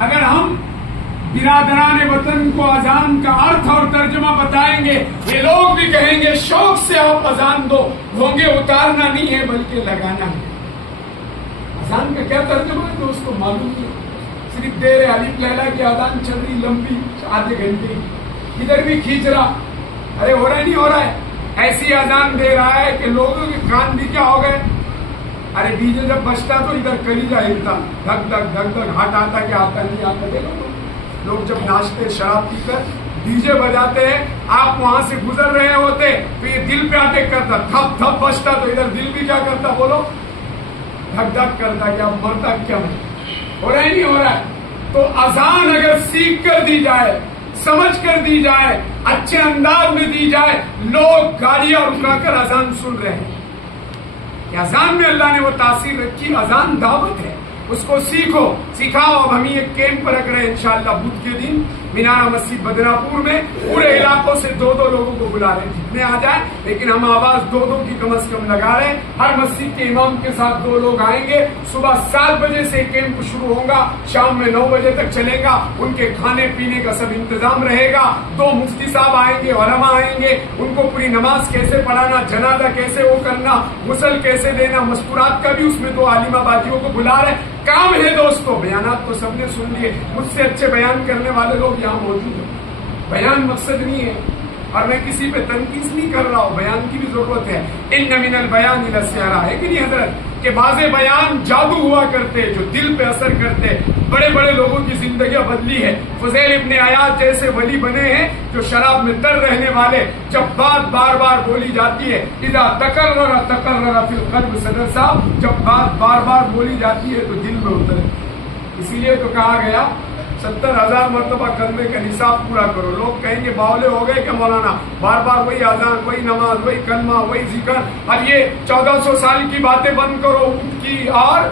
اگر ہم برادران وطن کو اذان کا ارتھ اور ترجمہ بتائیں گے، یہ لوگ بھی کہیں گے شوق سے آپ اذان دو، گھونگے اتارنا نہیں ہے بلکہ لگانا ہے۔ اذان کا کیا ترجمہ ہے دوستو معلوم نہیں، صرف دیر الف لیلا کی اذان چل رہی لمبی آدھے گھنٹے، ادھر بھی کھینچ رہا، ارے ہو رہا ہے نہیں ہو رہا ہے، ایسی اذان دے رہا ہے کہ لوگوں کے کان بھی کیا ہو گئے۔ ارے ڈی جے جب بجتا تو ادھر کلیجا ہلتا، دھک دھک دھک دھک، ہاتھ آتا کہ آتا نہیں آتا، دیکھو لوگ جب ناچتے شراب پی کر ڈی جے بجاتے ہیں، آپ وہاں سے گزر رہے ہوتے تو یہ دل پہ اٹیک کرتا، تھپ تھپ بجتا تو ادھر دل بھی کیا کرتا، بولو دھک دھک کرتا کہ اب مرتا کیا ہو رہا ہے نہیں ہو رہا ہے۔ تو اذان اگر سیکھ کر دی جائے، سمجھ کر دی جائے، اچھے انداز میں دی جائے، لوگ گاڑیاں رکا کر اذان سن رہے ہیں کہ اذان میں اللہ نے وہ تاثیر رکھی۔ اذان دعوت ہے، اس کو سیکھو، سکھاؤ۔ اب ہم ایک کیمپ رکھ رہے ہیں انشاءاللہ بدھ کے دن مینارہ مسجد بدناپور میں، پورے علاقوں سے دو دو لوگوں کو بلا رہے ہیں، جتنے آ جائیں، لیکن ہم آواز دو دو کی کم از کم لگا رہے ہیں۔ ہر مسجد کے امام کے ساتھ دو لوگ آئیں گے، صبح 7 بجے سے کیمپ شروع ہوگا، شام میں 9 بجے تک چلے گا، ان کے کھانے پینے کا سب انتظام رہے گا۔ 2 مفتی صاحب آئیں گے، علماء آئیں گے، ان کو پوری نماز کیسے پڑھانا، جنازہ کیسے وہ کرنا، غسل کیسے دینا، مستورات کا بھی اس میں 2 عالمہ بازیوں کو بلا رہے ہیں۔ کام ہے دوستو، بیانات تو سب نے سن لیے، مجھ سے اچھے بیان کرنے والے لوگ یہاں موجود ہیں۔ بیان مقصد نہیں ہے، اور میں کسی پہ تنقید نہیں کر رہا ہوں، بیان کی بھی ضرورت ہے۔ ان من البیان للسحر ہے کہ نہیں حضرت، کہ بعض بیان جادو ہوا کرتے جو دل پہ اثر کرتے، بڑے بڑے لوگوں کی زندگیاں بدلی ہے۔ فضیل ابن عیاض جیسے ولی بنے ہیں جو شراب میں تر رہنے والے، جب بات بار بار بولی جاتی ہے، اذا تکرر تکرر فی القلب، صدر صاحب جب بات بار بار بولی جاتی ہے تو دل میں اترے۔ اسی لیے تو کہا گیا 70,000 مرتبہ کلمے کا نصاب پورا کرو۔ لوگ کہیں گے باولے ہو گئے کہ مولانا بار بار وہی اذان، وہی نماز، وہی کلمہ، وہی ذکر، اور یہ 1400 سال کی باتیں بند کرو، اونٹ کی اور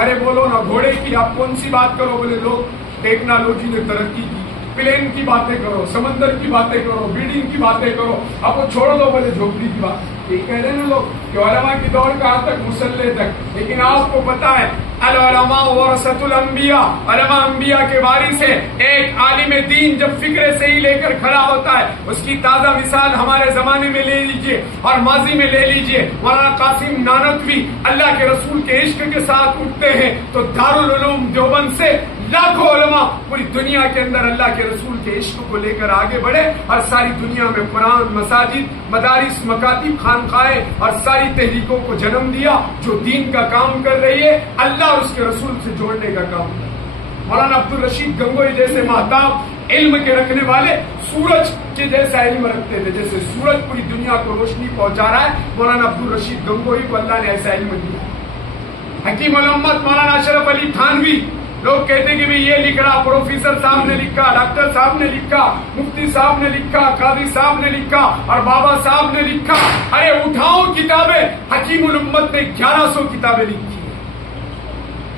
ارے بولو نا گھوڑے کی، آپ کون سی بات کرو؟ بولے لوگ ٹیکنالوجی نے ترقی کی، پلین کی باتیں کرو، سمندر کی باتیں کرو، بلڈنگ کی باتیں کرو، اب وہ چھوڑ دو، بولے جھوپڑی کی بات۔ یہ کہہ رہے ہیں نا لوگ کہ علماء کی دور کہاں تک، مسلح تک، لیکن آپ کو پتا ہے العلماء ورثۃ الانبیاء، علماء انبیاء کے وارث ہیں۔ ایک عالم دین جب فکر صحیح لے کر کھڑا ہوتا ہے، اس کی تازہ مثال ہمارے زمانے میں لے لیجئے اور ماضی میں لے لیجئے، مولانا قاسم نانوتوی اللہ کے رسول کے عشق کے ساتھ اٹھتے ہیں تو دارالعلوم دیوبند سے لاکھوں علماء پوری دنیا کے اندر اللہ کے رسول کے عشق کو لے کر آگے بڑھے، اور ساری دنیا میں قرآن، مساجد، مدارس، مکاتب، خانقاہیں اور ساری تحریکوں کو جنم دیا جو دین کا کام کر رہی ہے، اللہ اور اس کے رسول سے جوڑنے کا کام کر رہی ہے۔ مولانا عبدالرشید گنگوئی جیسے مہتاب علم کے رکھنے والے سورج کے جیسا علم رکھتے تھے، جیسے سورج پوری دنیا کو روشنی پہنچا رہا ہے، مولانا عبدالرشید گنگوئی کو اللہ نے ایسا علم دیا۔ حکیم الامت مولانا اشرف علی تھانوی، لوگ کہتے ہیں کہ بھی یہ لکھ رہا، پروفیسر صاحب نے لکھا، ڈاکٹر صاحب نے لکھا، مفتی صاحب نے لکھا، قاضی صاحب نے لکھا اور بابا صاحب نے لکھا۔ ارے اٹھاؤ کتابیں، حکیم الامت نے 1100 کتابیں لکھی ہیں۔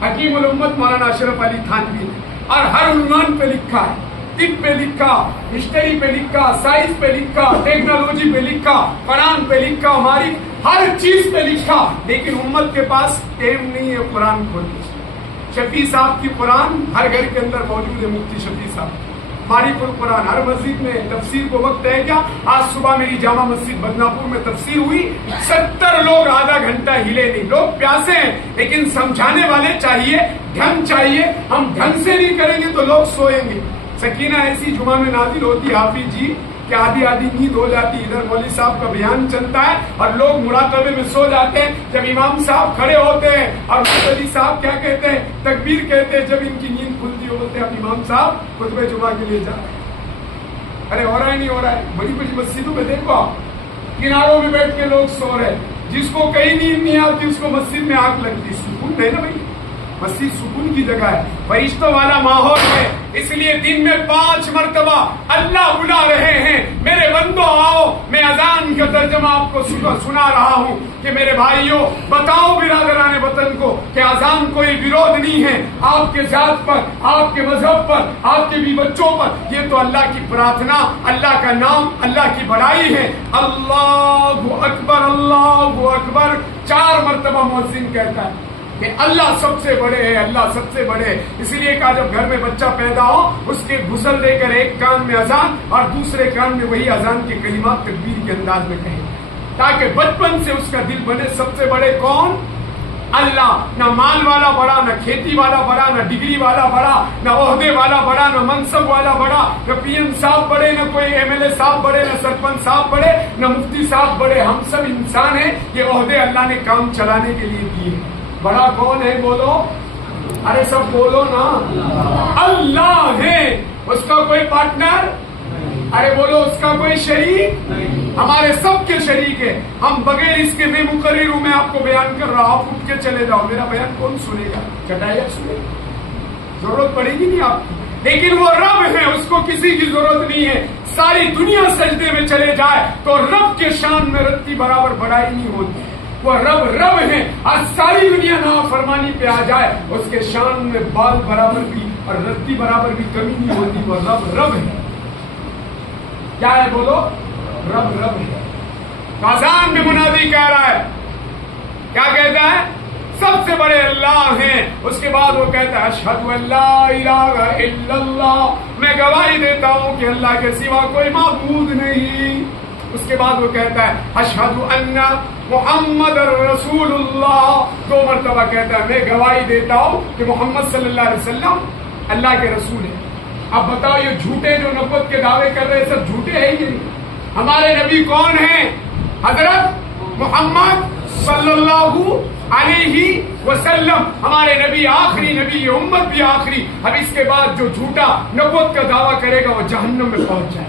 حکیم الامت مولانا اشرف علی تھانوی نے، اور ہر عنوان پہ لکھا ہے، طب پہ لکھا، ہسٹری پہ لکھا، سائنس پہ لکھا، ٹیکنالوجی پہ لکھا، قرآن پہ لکھا، ہماری ہر چیز پہ لکھا، لیکن امت کے پاس ٹائم نہیں ہے قرآن کھولنے۔ شفیع صاحب کی قرآن ہر گھر کے اندر موجود ہے، مفتی شفیع صاحب معرف القرآن، ہر مسجد میں تفسیر کو وقت ہے کیا؟ آج صبح میری جامع مسجد بدناپور میں تفسیر ہوئی، 70 لوگ آدھا گھنٹہ ہلے نہیں۔ لوگ پیاسے ہیں لیکن سمجھانے والے چاہیے، ڈھنگ چاہیے۔ ہم ڈھنگ سے نہیں کریں گے تو لوگ سوئیں گے۔ سکینہ ایسی جمعہ میں نازل ہوتی حافظ جی کہ آدھی نیند ہو جاتی، ادھر مولوی صاحب کا بیان چلتا ہے اور لوگ مراقبے میں سو جاتے ہیں۔ جب امام صاحب کھڑے ہوتے ہیں اور مولوی صاحب کیا کہتے ہیں؟ تکبیر کہتے ہیں۔ جب ان کی نیند کھلتی ہوتے ہیں اب امام صاحب خطبہ جمعہ کے لیے جا رہے ہیں۔ ارے ہو رہا ہے نہیں ہو رہا ہے؟ بڑی بڑی مسجدوں میں دیکھو آپ، کناروں میں بیٹھ کے لوگ سو رہے ہیں، جس کو کہیں نیند نہیں آتی اس کو مسجد میں آگ لگتی۔ سکون ہے نا بھائی، مسجد سکون کی جگہ ہے، فرشتوں والا ماحول ہے، اس لیے دن میں 5 مرتبہ اللہ بلا رہے ہیں، میرے بندو آؤ۔ میں اذان کا ترجمہ آپ کو سنا رہا ہوں کہ میرے بھائیوں بتاؤ برادران وطن کو کہ اذان کوئی وروධ نہیں ہے آپ کے ذات پر، آپ کے مذہب پر، آپ کے بھی بچوں پر۔ یہ تو اللہ کی پرارتھنا، اللہ کا نام، اللہ کی بڑائی ہے۔ اللہ اکبر، اللہ اکبر 4 مرتبہ مؤذن کہتا ہے۔ کہ اللہ سب سے بڑے ہے، اللہ سب سے بڑے ہے. اسی لیے کہا جب گھر میں بچہ پیدا ہو اس کے غسل دے کر ایک کان میں اذان اور دوسرے کان میں وہی اذان کے کلمات تکبیر کے انداز میں کہیں، تاکہ بچپن سے اس کا دل بنے سب سے بڑے کون؟ اللہ. نہ مال والا بڑا، نہ کھیتی والا بڑا، نہ ڈگری والا بڑا، نہ عہدے والا بڑا، نہ منصب والا بڑا، نہ پی ایم صاحب بڑے، نہ کوئی ایم ایل اے صاحب بڑے، نہ سرپنچ صاحب بڑے، نہ مفتی صاحب بڑے. ہم سب انسان ہیں. یہ عہدے اللہ نے کام چلانے کے لیے دیے. بڑا کون ہے بولو؟ ارے سب بولو نا. اللہ ہے. اس کا کوئی پارٹنر؟ ارے بولو اس کا کوئی شریک؟ ہمارے سب کے شریک ہے. ہم بغیر اس کے بے مقرر ہوں. میں آپ کو بیان کر رہا ہوں، آپ اٹھ کے چلے جاؤ. میرا بیان کون سنے گا؟ چٹائی سنے گا؟ ضرورت پڑے گی نہیں آپ کی. لیکن وہ رب ہے، اس کو کسی کی ضرورت نہیں ہے. ساری دنیا سجدے میں چلے جائے تو رب کے شان میں رتی برابر بڑائی نہیں ہوتی. وہ رب ہے. اور ساری دنیا نافرمانی پہ آ جائے اس کے شان میں بال برابر بھی اور رتی برابر بھی کمی نہیں ہوتی. وہ رب ہے. کیا ہے بولو؟ رب ہے. اذان میں منادی کہہ رہا ہے، کیا کہتا ہے؟ سب سے بڑے اللہ ہیں. اس کے بعد وہ کہتا ہے اشہد ان لا الہ الا اللہ، میں گواہی دیتا ہوں کہ اللہ کے سوا کوئی معبود نہیں. اس کے بعد وہ کہتا ہے اشہد ان محمد رسول اللہ. 2 مرتبہ کہتا ہے میں گواہی دیتا ہوں کہ محمد صلی اللہ علیہ وسلم اللہ کے رسول ہے. اب بتاؤ یہ جھوٹے جو نبوت کے دعوے کر رہے ہیں سب جھوٹے ہیں ہی نہیں. ہمارے نبی کون ہیں؟ حضرت محمد صلی اللہ علیہ وسلم. ہمارے نبی آخری نبی، یہ امت بھی آخری. اب اس کے بعد جو جھوٹا نبوت کا دعویٰ کرے گا وہ جہنم میں پہنچ جائے.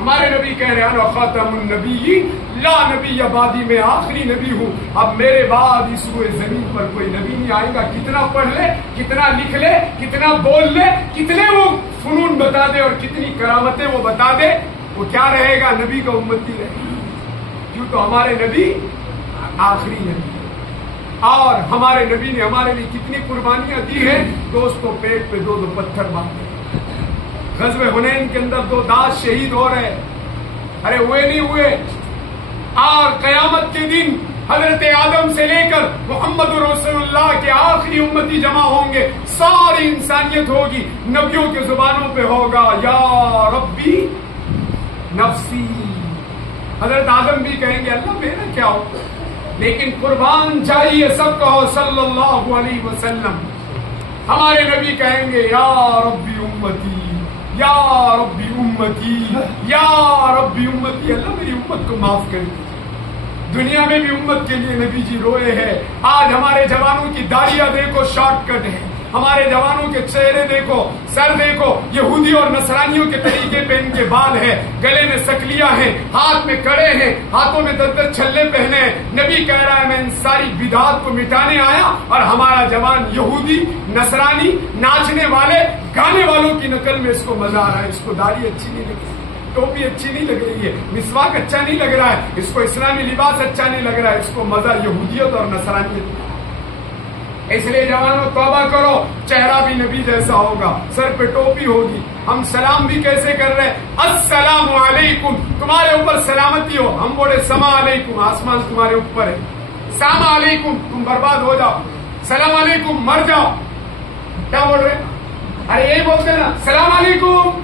ہمارے نبی کہہ رہے ہیں خاتم النبی لا نبی بعدی، میں آخری نبی ہوں. اب میرے بعد اس روئے زمین پر کوئی نبی نہیں آئے گا. کتنا پڑھ لے، کتنا لکھ لے، کتنا بول لے، کتنے وہ فنون بتا دے اور کتنی کرامتیں وہ بتا دے، وہ کیا رہے گا؟ نبی کا امتی رہے گا. کیوں؟ تو ہمارے نبی آخری نبی اور ہمارے نبی نے ہمارے لیے کتنی قربانیاں دی ہیں. دوستوں پیٹ پہ 2 پتھر باندھے. غزوہ حنین کے اندر 2 داس شہید ہو رہے. ارے ہوئے نہیں ہوئے. اور قیامت کے دن حضرت آدم سے لے کر محمد رسول اللہ کے آخری امتی جمع ہوں گے. ساری انسانیت ہوگی. نبیوں کے زبانوں پہ ہوگا یا ربی نفسی. حضرت آدم بھی کہیں گے اللہ میرا کیا ہو، لیکن قربان جائیے سب کہو صلی اللہ علیہ وسلم. ہمارے نبی کہیں گے یا ربی امتی، یا ربی امتی، یا ربی امتی. اللہ میری امت کو معاف کر دیجیے. دنیا میں بھی امت کے لیے نبی جی روئے ہیں. آج ہمارے جوانوں کی داڑیاں دیکھو شارٹ کٹ ہے. ہمارے جوانوں کے چہرے دیکھو، سر دیکھو، یہودی اور نصرانیوں کے طریقے پہ ان کے بال ہیں، گلے میں سکلیاں ہیں، ہاتھ میں کڑے ہیں، ہاتھوں میں 10 چھلے پہنے ہیں. نبی کہہ رہا ہے میں ان ساری بدعات کو مٹانے آیا اور ہمارا جوان یہودی، نصرانی، ناچنے والے، گانے والوں کی نقل میں اس کو مزہ آ رہا ہے. اس کو داڑھی اچھی نہیں لگ رہی، ٹوپی اچھی نہیں لگ رہی ہے، مسواک اچھا نہیں لگ رہا ہے، اس کو اسلامی لباس اچھا نہیں لگ رہا ہے. اس کو مزہ یہودیت اور نصرانیت. اس لیے جوانوں توبہ کرو. چہرہ بھی نبی جیسا ہوگا، سر پہ ٹوپی ہوگی. ہم سلام بھی کیسے کر رہے ہیں؟ السلام علیکم، تمہارے اوپر سلامتی ہو. ہم بولے سما علیکم، آسمان تمہارے اوپر ہے. سلام علیکم، تم برباد ہو جاؤ. سلام علیکم، مر جاؤ. کیا بول رہے؟ ارے یہی بولتے نا سلام علیکم.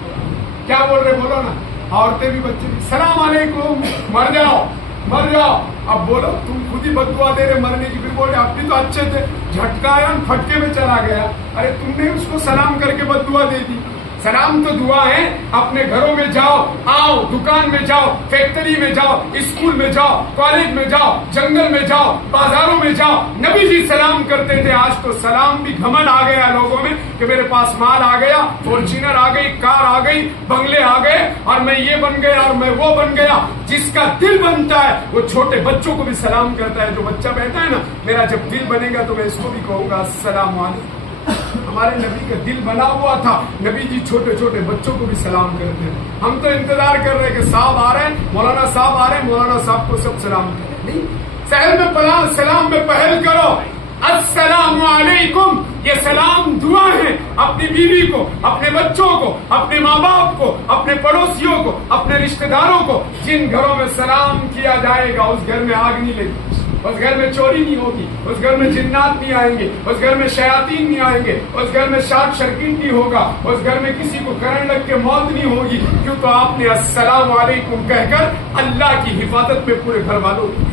کیا بول رہے بولو نا. عورتیں بھی بچے بھی سلام علیکم، مر جاؤ مر جاؤ. اب بولو تم خود ہی بددعا دے رہے مرنے کی. پھر بولے آپ بھی تو اچھے تھے، جھٹکا آیا پھٹکے میں چلا گیا. ارے تم نے اس کو سلام کر کے بددعا دے دی. سلام تو دعا ہے. اپنے گھروں میں جاؤ، آؤ، دکان میں جاؤ، فیکٹری میں جاؤ، اسکول میں جاؤ، کالج میں جاؤ، جنگل میں جاؤ، بازاروں میں جاؤ. نبی جی سلام کرتے تھے. آج تو سلام بھی گھمنڈ آ گیا لوگوں میں کہ میرے پاس مال آ گیا، فارچونر آ گئی، کار آ گئی، بنگلے آ گئے اور میں یہ بن گیا اور میں وہ بن گیا. جس کا دل بنتا ہے وہ چھوٹے بچوں کو بھی سلام کرتا ہے. جو بچہ بیٹھا ہے نا، میرا جب دل بنے گا تو میں اس کو بھی کہوں گا السلام علیکم. ہمارے نبی کا دل بنا ہوا تھا. نبی جی چھوٹے چھوٹے بچوں کو بھی سلام کرتے ہیں. ہم تو انتظار کر رہے ہیں کہ صاحب آ رہے ہیں، مولانا صاحب آ رہے ہیں، مولانا صاحب کو سب سلام کریں. نہیں، سہل میں سلام میں پہل کرو. السلام علیکم، یہ سلام دعا ہے. اپنی بیوی کو، اپنے بچوں کو، اپنے ماں باپ کو، اپنے پڑوسیوں کو، اپنے رشتہ داروں کو. جن گھروں میں سلام کیا جائے گا اس گھر میں آگ نہیں لگی. اس گھر میں چوری نہیں ہوگی، اس گھر میں جنات نہیں آئیں گے، اس گھر میں شیاطین نہیں آئیں گے، اس گھر میں شارٹ سرکٹ نہیں ہوگا، اس گھر میں کسی کو کرنٹ لگ کے موت نہیں ہوگی، کیوں تو آپ نے السلام علیکم کہہ کر اللہ کی حفاظت میں پورے گھر والوں کو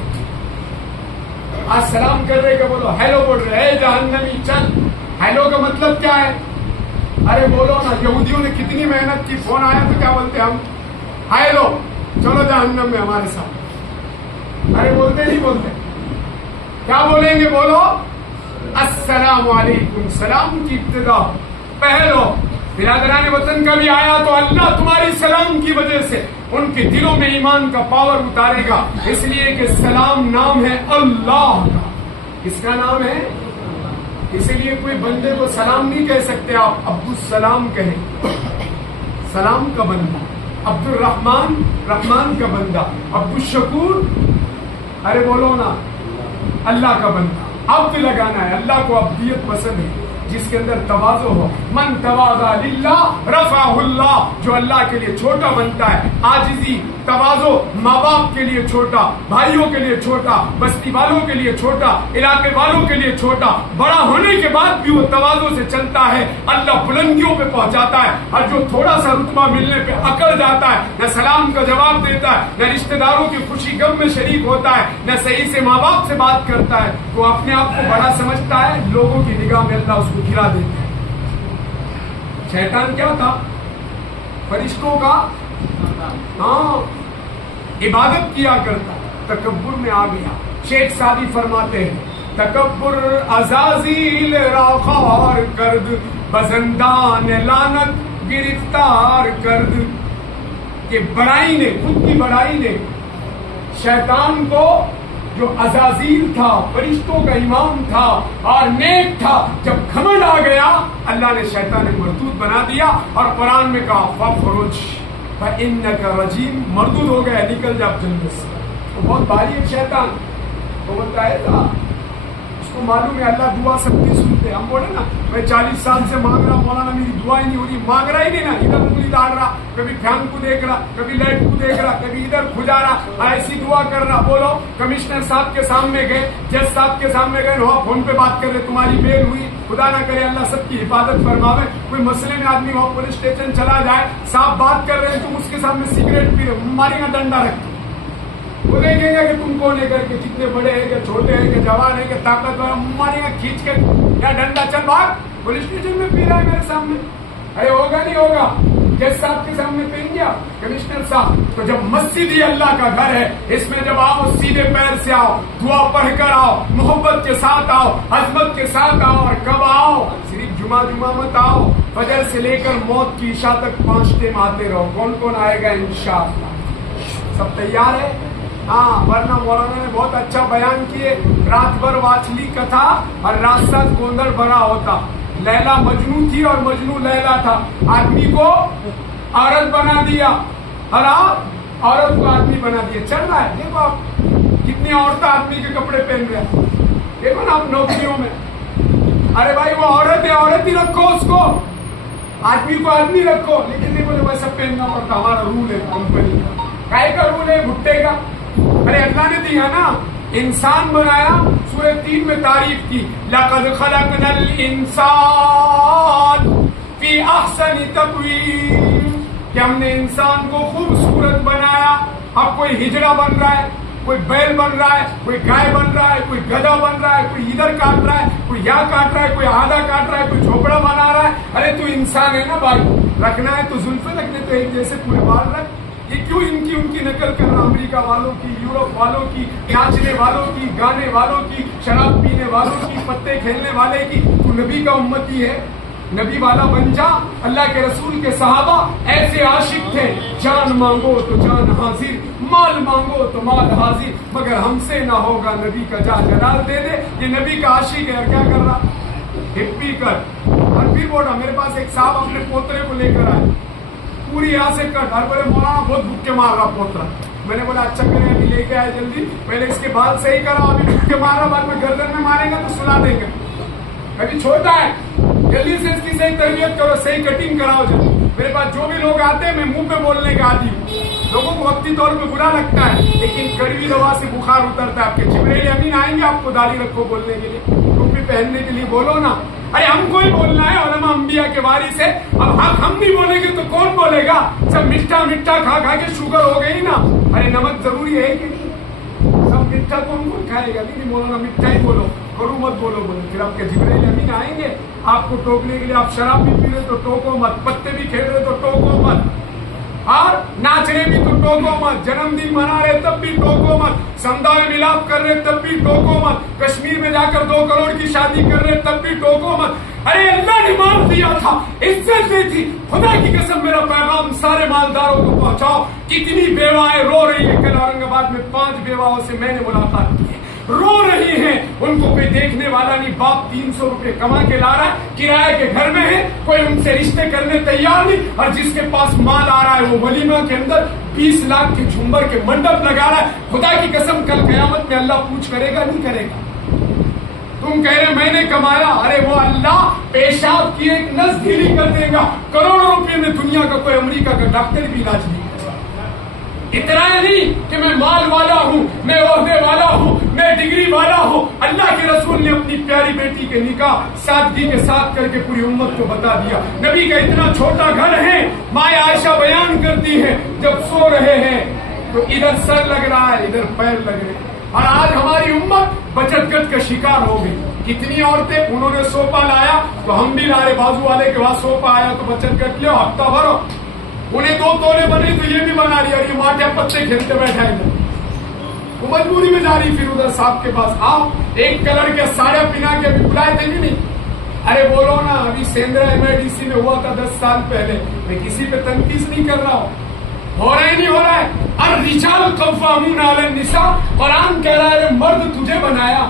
آج سلام کر رہے کہ بولو ہیلو بول رہے، اے جہنمی چل. ہیلو کا مطلب کیا ہے؟ ارے بولو نا. یہودیوں نے کتنی محنت کی، فون آیا تو کیا بولتے ہم؟ ہیلو، چلو جہنم میں ہمارے ساتھ. ارے بولتے نہیں بولتے، کیا بولیں گے؟ بولو السلام علیکم. سلام کی ابتدا پہلو برادران وطن کا بھی آیا تو اللہ تمہاری سلام کی وجہ سے ان کے دلوں میں ایمان کا پاور اتارے گا، اس لیے کہ سلام نام ہے اللہ کا. کس کا نام ہے؟ اسی لیے کوئی بندے کو سلام نہیں کہہ سکتے آپ، عبد السلام کہیں، سلام کا بندہ. عبد الرحمان، رحمان کا بندہ. عبد الشکور، ارے بولو نا اللہ کا بندہ. عبد لگانا ہے، اللہ کو عبدیت پسند ہے جس کے اندر تواضع ہو. من تواضع للہ رفعہ اللہ، جو اللہ کے لیے چھوٹا بنتا ہے. عاجزی، تواضع، ماں باپ کے لیے چھوٹا، بھائیوں کے لیے چھوٹا، بستی والوں کے لیے چھوٹا، علاقے والوں کے لیے چھوٹا، بڑا ہونے کے بعد بھی وہ تواضع سے چلتا ہے، اللہ بلندیوں پہ پہنچاتا ہے. اور جو تھوڑا سا رتبہ ملنے پہ اکڑ جاتا ہے، نہ سلام کا جواب دیتا ہے، نہ رشتہ داروں کی خوشی غم میں شریک ہوتا ہے، نہ صحیح سے ماں باپ سے بات کرتا ہے، وہ اپنے آپ کو بڑا سمجھتا ہے، لوگوں کی نگاہ میں اللہ اس کو گرا دیتا ہے. شیطان کیا تھا؟ فرشتوں کا ہاں عبادت کیا کرتا، تکبر میں آ گیا. شیخ سعدی فرماتے ہیں تکبر عزازیل راخار کرد، بزندان لعنت گرفتار کرد. کہ بڑائی نے، خود کی بڑائی نے شیطان کو، جو عزازیل تھا، فرشتوں کا امام تھا اور نیک تھا، جب گھمنڈ آ گیا اللہ نے شیطان مردود بنا دیا. اور قرآن میں کہا فخرج فإنک رجیم، مردود ہو گیا، نکل جا جنت سے. وہ بہت بھاری ہے شیطان. وہ بولتا ہے تھا اس کو معلوم ہے اللہ دعا سب کی سنتے. ہم بولے نا میں 40 سال سے مانگ رہا مولانا میری دعا ہی نہیں ہو رہی. مانگ رہا ہی نہیں نا، ادھر انگلی ڈال رہا، کبھی فین کو دیکھ رہا، کبھی لائٹ کو دیکھ رہا، کبھی ادھر کھجا رہا، ایسی دعا کر رہا. بولو کمشنر صاحب کے سامنے گئے، جج صاحب کے سامنے گئے، وہاں فون پہ بات کر رہے، تمہاری میل ہوئی، خدا نہ کرے اللہ سب کی حفاظت فرماوے. کوئی مسئلے میں آدمی وہاں پولیس اسٹیشن چلا جائے، صاحب بات کر رہے ہیں، تم اس کے سامنے سگریٹ پی رہے، مارے گا ڈنڈا رکھ. وہ دیکھیں گے کہ تم کون ہے کر کے، کتنے بڑے ہیں کہ چھوٹے ہیں کہ جوان ہیں کہ طاقتور، مارے گا کھینچ کے یا ڈنڈا، چل بھاگ. پولیس اسٹیشن میں پی رہا ہے میرے سامنے. ارے ہوگا نہیں ہوگا، جج صاحب کے سامنے پئیں گے کمشنر صاحب. تو جب مسجد ہی اللہ کا گھر ہے، اس میں جب آؤ سیدھے پیر سے آؤ، دعا پڑھ کر آؤ، محبت کے ساتھ آؤ، عظمت کے ساتھ آؤ. اور کب آؤ؟ صرف جمعہ مت آؤ، فجر سے لے کر موت کی عشاء تک 5 ٹائم آتے رہو. کون کون آئے گا انشاءاللہ؟ سب تیار ہے؟ ہاں، ورنہ مولانا نے بہت اچھا بیان کیے. رات بھر واچلی کتھا اور رات رات گوندر بھرا ہوتا. لیلا مجنو تھی اور مجنو لیلا تھا. آدمی کو عورت بنا دیا اور آپ عورت کو آدمی بنا دیا. چل رہا ہے، دیکھو آپ کتنی عورتیں آدمی کے کپڑے پہن رہے ہیں. دیکھو نا آپ نوکریوں میں. ارے بھائی وہ عورت ہے، عورت ہی رکھو اس کو، آدمی کو آدمی رکھو. لیکن دیکھو جو ویسا پہننا پڑتا، ہمارا رول ہے کمپنی کا. کائے کا رول ہے؟ بھٹے کا. ارے اللہ نے دیا نا، انسان بنایا. سورہ 3 میں تعریف کی، لَقَدْ خَلَقْنَا الْإِنسَانَ فِي أَحْسَنِ تَقْوِيمٍ، کہ ہم نے انسان کو خوبصورت بنایا. اب کوئی ہجڑا بن رہا ہے، کوئی بیل بن رہا ہے، کوئی گائے بن رہا ہے، کوئی گدھا بن رہا ہے، کوئی ادھر کاٹ رہا ہے، کوئی یہاں کاٹ رہا ہے، کوئی آدھا کاٹ رہا ہے، کوئی جھوپڑا بنا رہا ہے. ارے تو انسان ہے نا بھائی، رکھنا ہے تو زلفیں رکھنے تو ایک جیسے پورے بال رکھ. یہ کیوں ان کی نقل کرنا؟ امریکہ والوں کی، یورپ والوں کی، ناچنے والوں کی، گانے والوں کی، شراب پینے والوں کی، پتے کھیلنے والے کی. تو نبی کا امتی ہے، نبی والا بن جا. اللہ کے رسول کے صحابہ ایسے عاشق تھے، جان مانگو تو جان حاضر، مال مانگو تو مال حاضر، مگر ہم سے نہ ہوگا نبی کا جا جلال دے دے. یہ نبی کا عاشق ہے، کیا کر رہا؟ ہپی کر. اور پھر بولا میرے پاس ایک صاحب اپنے پوترے کو لے کر آئے، پوری یہاں سے کٹ. ہر بولے مولانا بہت بھوکے مار رہا پوترا. میں نے بولا اچھا کرے ابھی لے کے آئے جلدی، پہلے اس کے بال صحیح کراؤ، ابھی بھوکے مار رہا، بعد میں گردن میں ماریں گے تو سلا دیں گے. ابھی چھوٹا ہے، جلدی سے اس کی صحیح تربیت کرو، صحیح کٹنگ کراؤ. جلدی میرے پاس جو بھی لوگ آتے ہیں میں منہ پہ بولنے کا عادی ہوں. لوگوں کو وقتی طور پہ برا لگتا ہے، لیکن کڑوی دوا سے بخار اترتا ہے. آپ کے جبرائیل امین آئیں گے آپ کو داڑھی رکھو بولنے کے لیے، ٹوپی پہننے کے لیے بولو نا. ارے ہم کو ہی بولنا ہے، علماء انبیاء کے وارث ہے. اب ہم نہیں بولیں گے تو کون بولے گا؟ سب میٹھا میٹھا کھا کھا کے شوگر ہو گئی نا. ارے نمک ضروری ہے کہ نہیں؟ سب میٹھا کون کھائے گا؟ نہیں بولو نا، میٹھا ہی بولو، کرو مت بولو. پھر آپ کے جبرائیل امین آئیں گے آپ کو ٹوکنے کے لیے. آپ شراب بھی پی رہے تو ٹوکو مت، پتے بھی کھیل رہے تو ٹوکو مت، اور ناچ رہے بھی تو ٹوکو مت، جنم دن منا رہے تب بھی ٹوکو مت، سمدا میں ملاپ کر رہے تب بھی ٹوکو مت، کشمیر میں جا کر 2 کروڑ کی شادی کر رہے تب بھی ٹوکو مت. ارے اللہ نے مان دیا تھا، عزت دی تھی. خدا کی قسم میرا پیغام سارے مالداروں کو پہنچاؤ. کتنی بیوائیں رو رہی ہیں. کل اورنگ آباد میں 5 بیواؤں سے میں نے ملاقات کی ہے، رو رہی ہیں. ان کو کوئی دیکھنے والا نہیں. باپ 300 روپے کما کے لا رہا ہے، کرایہ کے گھر میں ہے، کوئی ان سے رشتے کرنے تیار نہیں. اور جس کے پاس مال آ رہا ہے وہ ولیمہ کے اندر 20 لاکھ کے جھومر کے منڈپ لگا رہا ہے. خدا کی قسم کل قیامت میں اللہ پوچھ کرے گا نہیں کرے گا؟ تم کہہ رہے میں نے کمایا، ارے وہ اللہ پیشاب کی ایک نس ڈھیلی کر دے گا. کروڑوں روپے میں دنیا کا کوئی امریکہ کا ڈاکٹر بھی علاج نہیں کرے گا. اتنا نہیں کہ میں مال والا ہوں، میں عہدے والا ہوں، میں ڈگری والا ہوں. اللہ کے رسول نے اپنی پیاری بیٹی کے نکاح سادگی کے ساتھ کر کے پوری امت کو بتا دیا. نبی کا اتنا چھوٹا گھر ہے، ماں عائشہ بیان کرتی ہے جب سو رہے ہیں تو ادھر سر لگ رہا ہے ادھر پیر لگ رہے ہیں. اور آج ہماری امت بچت گٹ کا شکار ہو گئی. کتنی عورتیں انہوں نے سوپا لایا تو ہم بھی لا رہے، بازو والے کے بعد سوپا آیا تو بچت گٹ لو ہفتہ بھرو. انہیں 2 تولے بنے تو یہ بھی بنا لیا، اور یہ ماٹے پتے کھیلتے بیٹھا ادھر. وہ مجبوری میں جا رہی پھر ادھر صاحب کے پاس. آپ ایک کلر کے ساڑھا پہنا کے ابھی بلائے تھے کہ نہیں؟ ارے بولو نا. ابھی سیندرا MIDC میں ہوا تھا 10 سال پہلے. میں کسی پہ تنقید نہیں کر رہا ہوں، ہو رہا ہے نہیں ہو رہا ہے. الرجال قوامون علی النساء، قرآن کہہ رہا ہے مرد تجھے بنایا.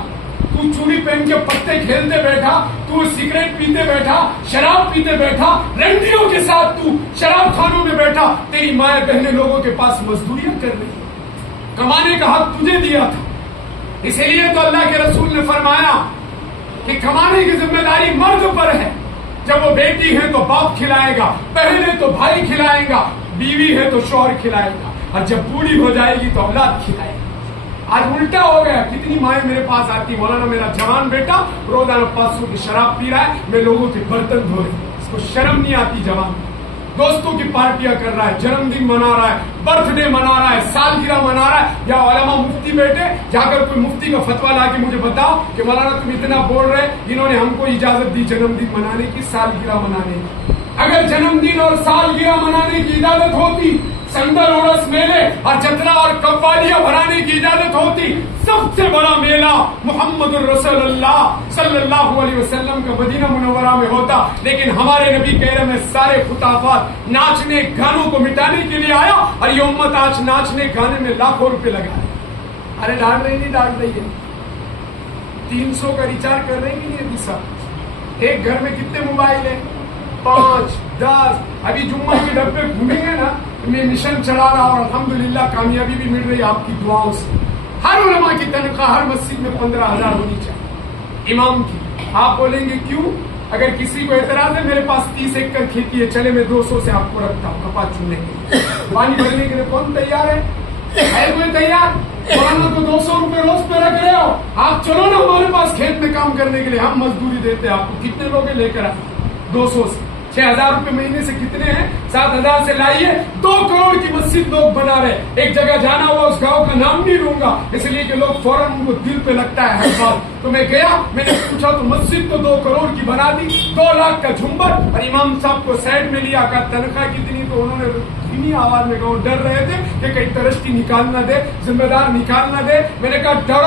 تو چوڑی پہن کے پتے کھیلتے بیٹھا، تو سگریٹ پیتے بیٹھا، شراب پیتے بیٹھا، رنڈیوں کے ساتھ تو شراب خانوں میں بیٹھا. تیری مائیں بہنیں لوگوں کے پاس مزدوریاں کر رہی ہیں. کمانے کا حق تجھے دیا تھا. اسی لیے تو اللہ کے رسول نے فرمایا کہ کمانے کی ذمہ داری مرد پر ہے. جب وہ بیٹی ہے تو باپ کھلائے گا، بہن ہے تو بھائی کھلائے گا، بیوی ہے تو شوہر کھلائے گا، اور جب بوڑھی ہو جائے گی تو اولاد کھلائے گا. آج الٹا ہو گیا. کتنی مائیں میرے پاس آتی، مولانا میرا جوان بیٹا روزانہ 500 کی شراب پی رہا ہے، میں لوگوں کے برتن دھو رہی ہوں. اس کو شرم نہیں آتی. جوان دوستوں کی پارٹیاں کر رہا ہے، جنم دن منا رہا ہے، برتھ ڈے منا رہا ہے، سالگرہ منا رہا ہے. یا علماء مفتی بیٹے جا کر کوئی مفتی کا فتویٰ لا کے مجھے بتاؤ کہ مولانا تم اتنا بول رہے، انہوں نے ہم کو اجازت دی جنم دن منانے کی، سالگرہ منانے کی. اگر جنم دن اور سالگرہ منانے کی اجازت ہوتی، سندر اورس میلے اور جترا اور قوالیاں بھرانے کی اجازت ہوتی، سب سے بڑا میلہ محمد الرسول اللہ صلی اللہ علیہ وسلم کا مدینہ منورہ میں ہوتا. لیکن ہمارے نبی کہہ رہے میں سارے خطافات ناچنے گانوں کو مٹانے کے لیے آیا، اور یہ امت آج ناچنے گانے میں لاکھوں روپے لگا ہے. ارے ڈال رہی نہیں ڈال رہی ہے. 300 کا ریچارج کر رہے ہیں کہ نہیں ابھی صاحب؟ ایک گھر میں کتنے موبائل ہیں؟ 5 10. ابھی جمعہ کے ڈبے گھومیں گے نا، میں مشن چلا رہا اور الحمدللہ کامیابی بھی مل رہی آپ کی دعاؤں سے. ہر علماء کی تنخواہ ہر مسجد میں 15,000 ہونی چاہیے امام کی. آپ بولیں گے کیوں؟ اگر کسی کو اعتراض ہے میرے پاس 30 ایکڑ کھیتی ہے، چلے میں 200 سے آپ کو رکھتا ہوں کپاس چننے کے لیے. پانی بھرنے کے لیے کون تیار ہے؟ کوئی تیار؟ مولانا تو 200 روپے روز پہ رکھ رہے ہو، آپ چلو نا ہمارے پاس کھیت میں کام کرنے کے لیے، ہم مزدوری دیتے ہیں آپ کو. کتنے لوگ لے کر آئے؟ 200 سے 6,000 روپے مہینے سے کتنے ہیں؟ 7,000 سے لائیے. 2 کروڑ کی مسجد لوگ بنا رہے. ایک جگہ جانا ہوا، اس گاؤں کا نام نہیں لوں گا اس لیے کہ لوگ فوراً ان کو دل پہ لگتا ہے ہر بات. تو میں گیا، میں نے پوچھا تو مسجد تو 2 کروڑ کی بنا دی، 2 لاکھ کا جھومر. اور امام صاحب کو سائڈ میں لیا، کہا تنخواہ کتنی؟ تو انہوں نے دھیمی آواز میں کہا، ڈر رہے تھے کہ کہیں ترشتی نکال نہ دے، ذمہ دار نکال نہ دے. میں نے کہا ڈرو